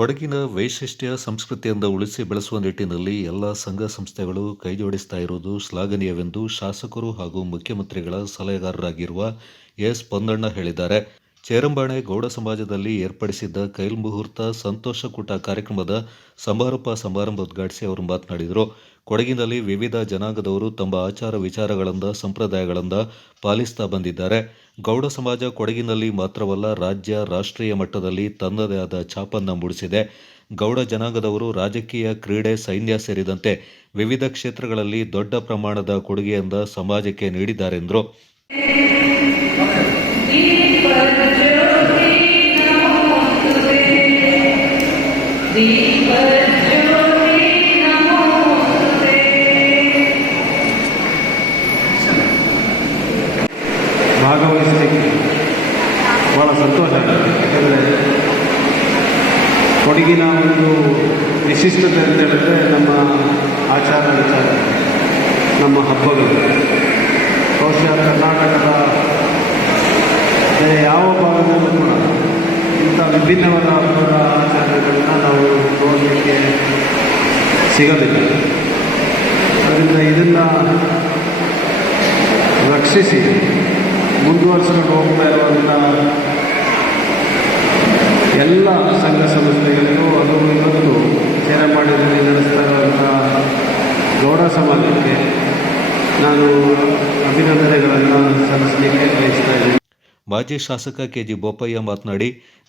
ಕೊಡಗಿನ ವೈಶಿಷ್ಟ್ಯ ಸಂಸ್ಕೃತಿಯಿಂದ ಉಳಿಸಿ ಬೆಳೆಸುವ ನಿಟ್ಟಿನಲ್ಲಿ ಎಲ್ಲ ಸಂಘ ಸಂಸ್ಥೆಗಳು ಕೈಜೋಡಿಸ್ತಾ ಇರುವುದು ಶ್ಲಾಘನೀಯವೆಂದು ಶಾಸಕರು ಹಾಗೂ ಮುಖ್ಯಮಂತ್ರಿಗಳ ಸಲಹೆಗಾರರಾಗಿರುವ ಎಸ್ ಪೊನ್ನಣ್ಣ ಹೇಳಿದ್ದಾರೆ. ಚೇರಂಬಾಣೆ ಗೌಡ ಸಮಾಜದಲ್ಲಿ ಏರ್ಪಡಿಸಿದ್ದ ಕೈಲ್ಮುಹೂರ್ತ ಸಂತೋಷಕೂಟ ಕಾರ್ಯಕ್ರಮದ ಸಮಾರಂಭ ಉದ್ಘಾಟಿಸಿ ಅವರು ಮಾತನಾಡಿದರು. ಕೊಡಗಿನಲ್ಲಿ ವಿವಿಧ ಜನಾಂಗದವರು ತಮ್ಮ ಆಚಾರ ವಿಚಾರಗಳಿಂದ ಸಂಪ್ರದಾಯಗಳಿಂದ ಪಾಲಿಸ್ತಾ ಬಂದಿದ್ದಾರೆ. ಗೌಡ ಸಮಾಜ ಕೊಡಗಿನಲ್ಲಿ ಮಾತ್ರವಲ್ಲ, ರಾಜ್ಯ ರಾಷ್ಟ್ರೀಯ ಮಟ್ಟದಲ್ಲಿ ತನ್ನದೇ ಆದ ಛಾಪನ್ನು ಮೂಡಿಸಿದೆ. ಗೌಡ ಜನಾಂಗದವರು ರಾಜಕೀಯ, ಕ್ರೀಡೆ, ಸೈನ್ಯ ಸೇರಿದಂತೆ ವಿವಿಧ ಕ್ಷೇತ್ರಗಳಲ್ಲಿ ದೊಡ್ಡ ಪ್ರಮಾಣದ ಕೊಡುಗೆಯಿಂದ ಸಮಾಜಕ್ಕೆ ನೀಡಿದ್ದಾರೆಂದರು. ಭಾಗವಹಿಸಲಿಕ್ಕೆ ಭಾಳ ಸಂತೋಷ ಆಗುತ್ತೆ. ಯಾಕಂದರೆ ಕೊಡಗಿನ ಒಂದು ವಿಶಿಷ್ಟತೆ ಅಂತ ಹೇಳಿದ್ರೆ ನಮ್ಮ ಆಚಾರ ವಿಚಾರ, ನಮ್ಮ ಹಬ್ಬಗಳು. ಬಹುಶಃ ಕರ್ನಾಟಕದ ಬೇರೆ ಯಾವ ಭಾಗದಲ್ಲೂ ಕೂಡ ಇಂಥ ವಿಭಿನ್ನವಾದ ಹಬ್ಬದ ಆಚರಣೆಗಳನ್ನ ನಾವು ನೋಡಲಿಕ್ಕೆ ಸಿಗಲಿಲ್ಲ. ಅದರಿಂದ ಇದನ್ನು ರಕ್ಷಿಸಿ ಮುಂದುವರಿಸಿಕೊಂಡು ಹೋಗ್ತಾ ಇರುವಂಥ ಎಲ್ಲ ಸಂಘ ಸಂಸ್ಥೆಗಳಿಗೂ ಅದು ಇವತ್ತು ಚೇರಂಬಾಣೆಯಲ್ಲಿ ನಡೆಸ್ತಾ ಇರುವಂಥ ಗೌಡ ಸಮಾಜಕ್ಕೆ ನಾನು ಅಭಿನಂದನೆಗಳನ್ನು ಸಲ್ಲಿಸಲಿಕ್ಕೆ ಬಯಸ್ತಾ ಇದ್ದೀನಿ. ಮಾಜಿ ಶಾಸಕ ಕೆಜಿ ಬೋಪಯ್ಯ ಮಾತನಾಡಿ,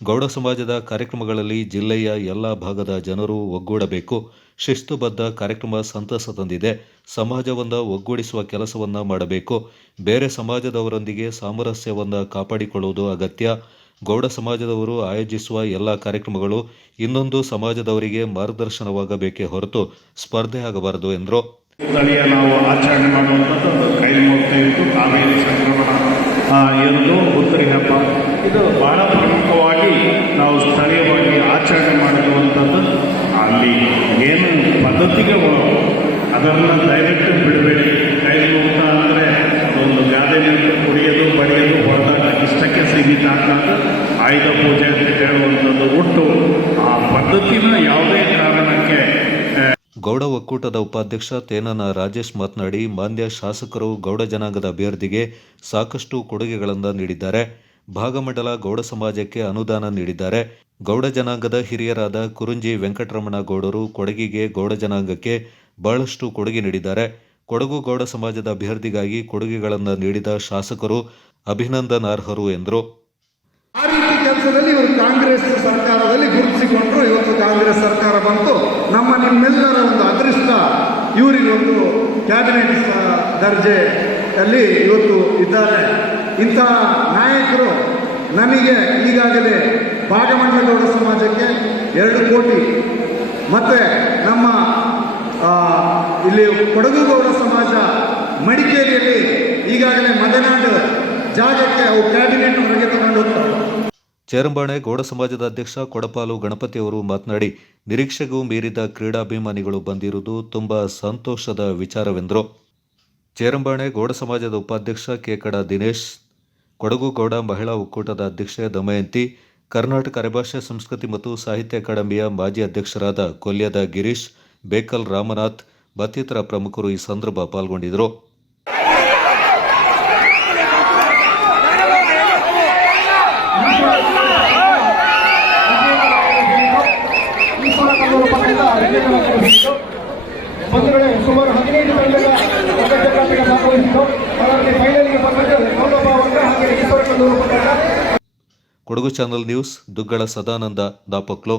ಗೌಡ ಸಮಾಜದ ಕಾರ್ಯಕ್ರಮಗಳಲ್ಲಿ ಜಿಲ್ಲೆಯ ಎಲ್ಲ ಭಾಗದ ಜನರು ಒಗ್ಗೂಡಬೇಕು. ಶಿಸ್ತುಬದ್ಧ ಕಾರ್ಯಕ್ರಮ ಸಂತಸ ತಂದಿದೆ. ಸಮಾಜವನ್ನು ಒಗ್ಗೂಡಿಸುವ ಕೆಲಸವನ್ನು ಮಾಡಬೇಕು. ಬೇರೆ ಸಮಾಜದವರೊಂದಿಗೆ ಸಾಮರಸ್ಯವನ್ನು ಕಾಪಾಡಿಕೊಳ್ಳುವುದು ಅಗತ್ಯ. ಗೌಡ ಸಮಾಜದವರು ಆಯೋಜಿಸುವ ಎಲ್ಲ ಕಾರ್ಯಕ್ರಮಗಳು ಇನ್ನೊಂದು ಸಮಾಜದವರಿಗೆ ಮಾರ್ಗದರ್ಶನವಾಗಬೇಕೇ ಹೊರತು ಸ್ಪರ್ಧೆ ಆಗಬಾರದು ಎಂದರು. ಸ್ಥಳೀಯ ನಾವು ಆಚರಣೆ ಮಾಡುವಂಥದ್ದು ಕೈಲ್ಮೂರ್ತ ಇತ್ತು, ಕಾವೇರಿ ಸಂಕ್ರಮಣ ಇರೋದು, ಉತ್ತರಿ ಹಬ್ಬ, ಇದು ಬಹಳ ಪ್ರಮುಖವಾಗಿ ನಾವು ಸ್ಥಳೀಯವಾಗಿ ಆಚರಣೆ ಮಾಡಿರುವಂಥದ್ದು. ಅಲ್ಲಿ ಏನು ಪದ್ಧತಿಗಳು ಅದನ್ನು ದಯವಿಟ್ಟು ಬಿಡಬೇಡಿ. ಕೈಲ್ಮೂರ್ತ ಅಂದರೆ ಒಂದು ಗಾದೆ ನೀರು ಕುಡಿಯೋದು, ಬಡಿಯೋದು, ಹೊಡೆದಾಟ ಇಷ್ಟಕ್ಕೆ ಸೀಮಿತ ಆಗ್ತದೆ. ಆಯುಧ ಪೂಜೆ ಅಂತ ಹೇಳುವಂಥದ್ದು ಒಟ್ಟು ಆ ಪದ್ಧತಿನ ಯಾವುದೇ ಕಾರಣಕ್ಕೆ. ಗೌಡ ಒಕ್ಕೂಟದ ಉಪಾಧ್ಯಕ್ಷ ತೇನನ ರಾಜೇಶ್ ಮಾತನಾಡಿ, ಮಾನ್ಯ ಶಾಸಕರು ಗೌಡ ಜನಾಂಗದ ಅಭ್ಯರ್ಥಿಗೆ ಸಾಕಷ್ಟು ಕೊಡುಗೆಗಳನ್ನು ನೀಡಿದ್ದಾರೆ. ಭಾಗಮಂಡಲ ಗೌಡ ಸಮಾಜಕ್ಕೆ ಅನುದಾನ ನೀಡಿದ್ದಾರೆ. ಗೌಡ ಜನಾಂಗದ ಹಿರಿಯರಾದ ಕುರುಂಜಿ ವೆಂಕಟರಮಣ ಗೌಡರು ಕೊಡಗಿಗೆ ಗೌಡ ಜನಾಂಗಕ್ಕೆ ಬಹಳಷ್ಟು ಕೊಡುಗೆ ನೀಡಿದ್ದಾರೆ. ಕೊಡಗು ಗೌಡ ಸಮಾಜದ ಅಭ್ಯರ್ಥಿಗಾಗಿ ಕೊಡುಗೆಗಳನ್ನು ನೀಡಿದ ಶಾಸಕರು ಅಭಿನಂದನಾರ್ಹರು ಎಂದರು. ಆ ರೀತಿ ಕೆಲಸದಲ್ಲಿ ಇವರು ಕಾಂಗ್ರೆಸ್ ಸರ್ಕಾರದಲ್ಲಿ ಗುರುತಿಸಿಕೊಂಡ್ರು. ಇವತ್ತು ಕಾಂಗ್ರೆಸ್ ಸರ್ಕಾರ ಬಂತು. ನಿಮ್ಮೆಲ್ಲರ ಒಂದು ಅದೃಷ್ಟ ಇವರಿಗೊಂದು ಕ್ಯಾಬಿನೆಟ್ ದರ್ಜೆಯಲ್ಲಿ ಇವತ್ತು ಇದ್ದಾರೆ. ಇಂಥ ನಾಯಕರು ನಮಗೆ ಈಗಾಗಲೇ ಭಾಗಮಂಡಲ ಗೌಡ ಸಮಾಜಕ್ಕೆ 2 ಕೋಟಿ, ಮತ್ತು ನಮ್ಮ ಇಲ್ಲಿ ಕೊಡಗು ಗೌಡ ಸಮಾಜ ಮಡಿಕೇರಿಯಲ್ಲಿ ಈಗಾಗಲೇ ಮದನಾಡು ಜಾಗಕ್ಕೆ ಅವು ಕ್ಯಾಬಿನೆಟ್ ಹೊರಗೆ ತಗೊಂಡು ಹೋಗ್ತಾರೆ. ಚೇರಂಬಾಣೆ ಗೌಡ ಸಮಾಜದ ಅಧ್ಯಕ್ಷ ಕೊಡಪಾಲು ಗಣಪತಿಯವರು ಮಾತನಾಡಿ, ನಿರೀಕ್ಷೆಗೂ ಮೀರಿದ ಕ್ರೀಡಾಭಿಮಾನಿಗಳು ಬಂದಿರುವುದು ತುಂಬ ಸಂತೋಷದ ವಿಚಾರವೆಂದರು. ಚೇರಂಬಾಣೆ ಗೌಡ ಸಮಾಜದ ಉಪಾಧ್ಯಕ್ಷ ಕೇಕಡ ದಿನೇಶ್, ಕೊಡಗು ಗೌಡ ಮಹಿಳಾ ಒಕ್ಕೂಟದ ಅಧ್ಯಕ್ಷೆ ದಮಯಂತಿ, ಕರ್ನಾಟಕ ಅರೆಭಾಷೆ ಸಂಸ್ಕೃತಿ ಮತ್ತು ಸಾಹಿತ್ಯ ಅಕಾಡೆಮಿಯ ಮಾಜಿ ಅಧ್ಯಕ್ಷರಾದ ಕೊಲ್ಯದ ಗಿರೀಶ್, ಬೇಕಲ್ ರಾಮನಾಥ್ ಮತ್ತಿತರ ಪ್ರಮುಖರು ಈ ಸಂದರ್ಭ ಪಾಲ್ಗೊಂಡಿದ್ದರು. ಸುಮಾರು 15 ತಂಡಗಳ ಭಾಗವಹಿಸಿದ್ದು ಅದರಲ್ಲಿ ಫೈನಲ್ಗೆ ಕೊಡಗು ಚಾನಲ್ ನ್ಯೂಸ್ ದುಗ್ಗಳ ಸದಾನಂದ ದಾಪಕ್ಲು.